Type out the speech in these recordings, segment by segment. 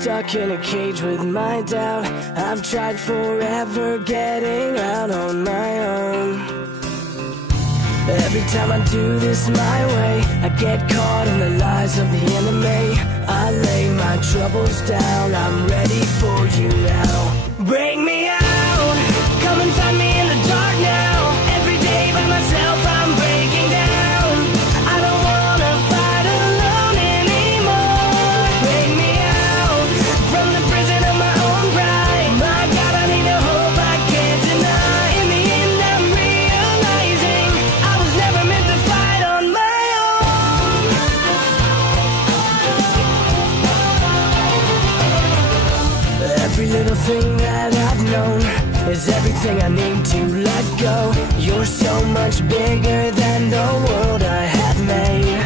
stuck in a cage with my doubt. I've tried forever getting out on my own. Every time I do this my way, I get caught in the lies of the enemy. I lay my troubles down, I'm ready for you now. Bring me out, come and find me in the dark now. Every day by myself I'm breaking down. I don't wanna fight alone anymore. Bring me out from the prison of my own pride. My God, I need a hope I can't deny. In the end I'm realizing I was never meant to fight on my own. Every little thing that I've known is everything I need to let go. You're so much bigger than the world I have made.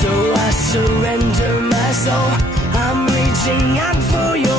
So I surrender my soul, I'm reaching out for your